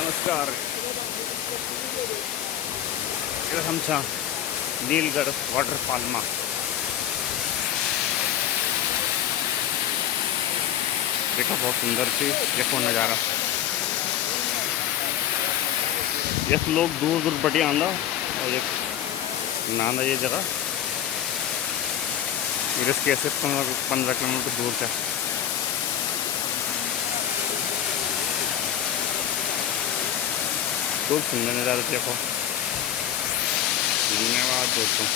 नमस्कार। आमच्या नीलगढ़ वॉटरफॉल में देखो बहुत सुंदर सी देखो नज़ारा। यस लोग दूर दूर बटी आंदा और एक नांदा ये जगह इसके से 15 किलोमीटर दूर है। खूब सुंदर नज़ारा देखो। धन्यवाद दोस्तों।